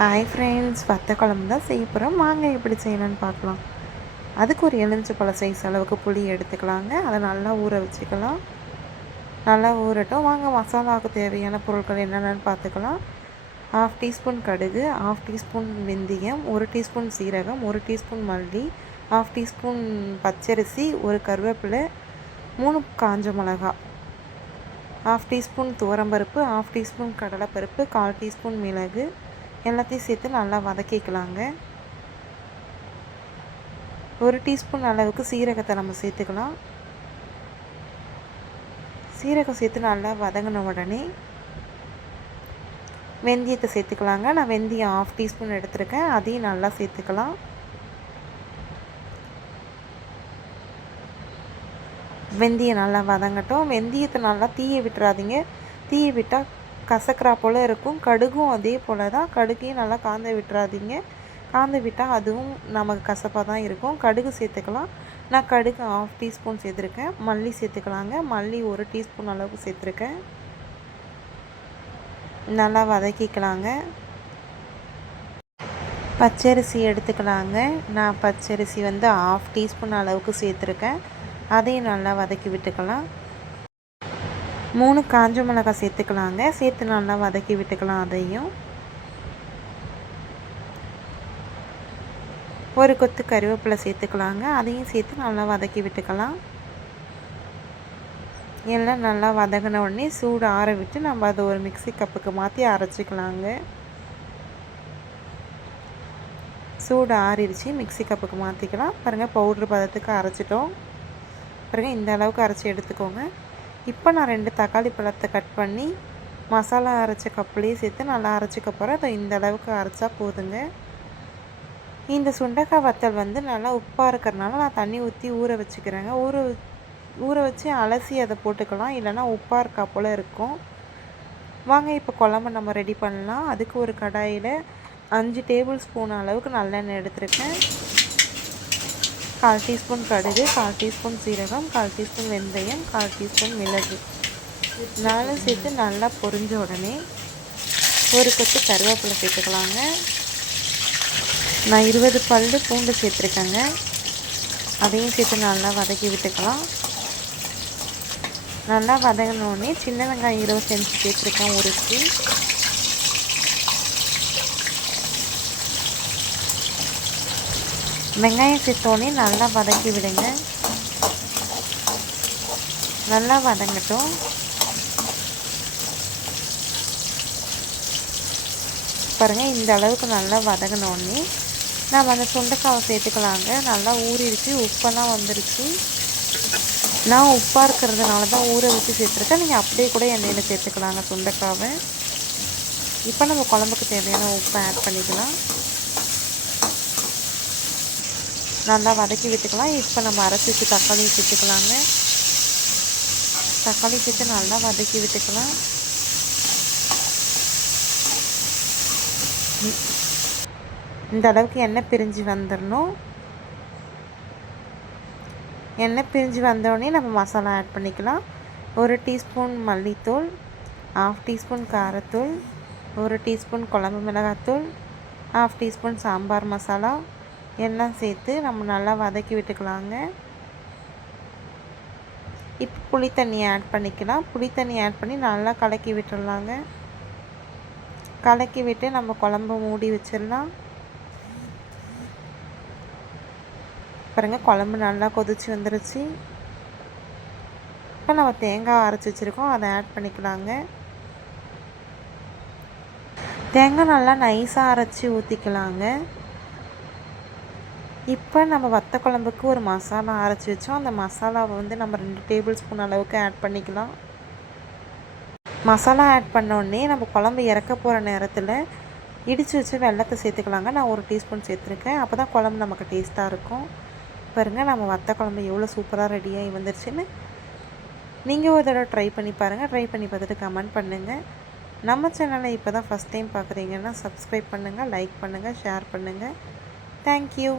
Hi friends வத்த குழம்பு தான் செய்ய போகிறோம் வாங்க எப்படி செய்யணும்னு பார்க்கலாம். அதுக்கு ஒரு எலுமிச்சை பழ சைஸ் அளவுக்கு புளி எடுத்துக்கலாங்க. அதை நல்லா ஊற வச்சுக்கலாம். நல்லா ஊறட்டும். வாங்க மசாலாவுக்கு தேவையான பொருட்கள் என்னென்னு பார்த்துக்கலாம். ஹாஃப் டீஸ்பூன் கடுகு ஹாஃப் டீஸ்பூன் வெந்தயம் ஒரு டீஸ்பூன் சீரகம் ஒரு டீஸ்பூன் மல்லி ஹாஃப் டீஸ்பூன் பச்சரிசி ஒரு கருவேப்பிலை மூணு காஞ்ச மிளகா ஹாஃப் டீஸ்பூன் துவரம்பருப்பு ஹாஃப் டீஸ்பூன் கடலைப்பருப்பு கால் டீஸ்பூன் மிளகு எல்லாத்தையும் சேர்த்து நல்லா வதக்கிக்கலாங்க. ஒரு டீஸ்பூன் அளவுக்கு சீரகத்தை நம்ம சேர்த்துக்கலாம். சீரகம் சேர்த்து நல்லா வதங்கின உடனே வெந்தயத்தை சேர்த்துக்கலாங்க. நான் வெந்தயம் ஆஃப் டீஸ்பூன் எடுத்திருக்கேன். அதையும் நல்லா சேர்த்துக்கலாம். வெந்தயம் நல்லா வதங்கட்டும். வெந்தயத்தை நல்லா தீய விட்டுறாதீங்க. தீயை விட்டால் கசக்கிறா போல் இருக்கும். கடுகும் அதே போல் தான் கடுகையும் நல்லா காந்த விட்டுறாதீங்க. காந்த விட்டால் அதுவும் நமக்கு கசப்பாக தான் இருக்கும். கடுகு சேர்த்துக்கலாம். நான் கடுகு ஆஃப் டீஸ்பூன் சேர்த்துருக்கேன். மல்லி சேர்த்துக்கலாங்க. மல்லி ஒரு டீஸ்பூன் அளவுக்கு சேர்த்துருக்கேன். நல்லா வதக்கிக்கலாங்க. பச்சரிசி எடுத்துக்கலாங்க. நான் பச்சரிசி வந்து ஆஃப் டீஸ்பூன் அளவுக்கு சேர்த்துருக்கேன். அதையும் நல்லா வதக்கி விட்டுக்கலாம். மூணு காஞ்ச மிளகாய் சேர்த்துக்கலாங்க. சேர்த்து நல்லா வதக்கி விட்டுக்கலாம் அதையும். ஒரு கொத்து கருவேப்பிலை சேர்த்துக்கலாங்க. அதையும் சேர்த்து நல்லா வதக்கி விட்டுக்கலாம். எல்லாம் நல்லா வதங்கின உடனே சூடு ஆற விட்டு நம்ம அதை ஒரு மிக்சி கப்புக்கு மாற்றி அரைச்சிக்கலாங்க. சூடு ஆறிடுச்சு. மிக்சி கப்புக்கு மாற்றிக்கலாம் பாருங்கள் பவுட்ரு பதத்துக்கு அரைச்சிட்டோம். பாருங்கள் இந்த அளவுக்கு அரைச்சி எடுத்துக்கோங்க. இப்போ நான் ரெண்டு தக்காளி பழத்தை கட் பண்ணி மசாலா அரைச்ச கப்புலேயே சேர்த்து நல்லா அரைச்சிக்க போகிறேன் அதை இந்த அளவுக்கு அரைச்சா போதுங்க. இந்த சுண்டக்காய் வத்தல் வந்து நல்லா உப்பாக இருக்கிறனால நான் தண்ணி ஊற்றி ஊற வச்சுக்கிறேங்க. ஊற ஊற வச்சு அலசி அதை போட்டுக்கலாம். இல்லைனா உப்பாக இருக்கா போல் இருக்கும். வாங்க இப்போ குழம்பு நம்ம ரெடி பண்ணலாம். அதுக்கு ஒரு கடாயில் அஞ்சு டேபிள் ஸ்பூன் அளவுக்கு நல்லெண்ணெய் எடுத்துருக்கேன். கால் டீஸ்பூன் கடுகு கால் டீஸ்பூன் சீரகம் கால் டீஸ்பூன் வெந்தயம் கால் டீஸ்பூன் மிளகு. நாலும் சேர்த்து நல்லா பொரிஞ்ச உடனே ஒரு கொத்து கருவேப்பிலை சேர்த்துக்கலாங்க. நான் இருபது பல்லு பூண்டு சேர்த்துருக்கேங்க. அதையும் சேர்த்து நல்லா வதக்கி விட்டுக்கலாம். நல்லா வதங்கினோடனே சின்ன வெங்காயம் இருபத்தஞ்சி சேர்த்துருக்கேன் ஒரு வெங்காயம் சேர்த்தோடனே நல்லா வதக்கி விடுங்க. நல்லா வதங்கட்டும். பாருங்கள் இந்த அளவுக்கு நல்லா வதங்கினோடனே நம்ம அந்த சுண்டைக்காவை சேர்த்துக்கலாங்க. நல்லா ஊறிடுச்சு உப்பெல்லாம் வந்துருச்சு. நான் உப்பாக இருக்கிறதுனால தான் ஊற வச்சு சேர்த்துருக்கேன். நீங்கள் அப்படியே கூட எண்ணெயில் சேர்த்துக்கலாங்க சுண்டைக்காவை. இப்போ நம்ம குழம்புக்கு தேவையான உப்பை ஆட் பண்ணிக்கலாம். நல்லா வதக்கி விட்டுக்கலாம். இப்போ நம்ம அரைச்சி வச்சு தக்காளி சேர்த்துக்கலாங்க. தக்காளி சேர்த்து நல்லா வதக்கி விட்டுக்கலாம். இந்த அளவுக்கு எண்ணெய் பிரிஞ்சு வந்துடணும் எண்ணெய் பிரிஞ்சு வந்தோடனே நம்ம மசாலா ஆட் பண்ணிக்கலாம். ஒரு டீஸ்பூன் மல்லித்தூள் ஆஃப் டீஸ்பூன் காரத்தூள் ஒரு டீஸ்பூன் குழம்பு மிளகாத்தூள் ஆஃப் டீஸ்பூன் சாம்பார் மசாலா எல்லாம் சேர்த்து நம்ம நல்லா வதக்கி விட்டுக்கலாங்க. இப்போ புளி ஆட் பண்ணிக்கலாம். புளி தண்ணி ஆட் பண்ணி நல்லா கலக்கி விட்டுடலாங்க கலக்கி விட்டு நம்ம குழம்பு மூடி வச்சிடலாம். பாருங்கள் குழம்பு நல்லா கொதிச்சு வந்துருச்சு. இப்போ நம்ம தேங்காய் அரைச்சி வச்சுருக்கோம். அதை ஆட் பண்ணிக்கலாங்க. தேங்காய் நல்லா நைஸாக அரைச்சி ஊற்றிக்கலாங்க இப்போ நம்ம வத்த குழம்புக்கு ஒரு மசாலா அரைச்சி வச்சோம். அந்த மசாலாவை வந்து நம்ம ரெண்டு டேபிள் ஸ்பூன் அளவுக்கு ஆட் பண்ணிக்கலாம். மசாலா ஆட் பண்ணோடனே நம்ம குழம்பு இறக்க போகிற நேரத்தில் இடித்து வச்சு வெள்ளத்தை சேர்த்துக்கலாங்க. நான் ஒரு டீஸ்பூன் சேர்த்துருக்கேன். அப்போ தான் குழம்பு நமக்கு டேஸ்ட்டாக இருக்கும். பாருங்கள் நம்ம வத்த குழம்பு எவ்வளோ சூப்பராக ரெடியாகி வந்துருச்சுன்னு. நீங்கள் ஒரு தடவை ட்ரை பண்ணி பாருங்கள் ட்ரை பண்ணி பார்த்துட்டு கமெண்ட் பண்ணுங்கள் நம்ம சேனலை இப்போ தான் ஃபஸ்ட் டைம் பார்க்குறீங்கன்னா சப்ஸ்கிரைப் பண்ணுங்கள் லைக் பண்ணுங்கள் ஷேர் பண்ணுங்கள் தேங்க்யூ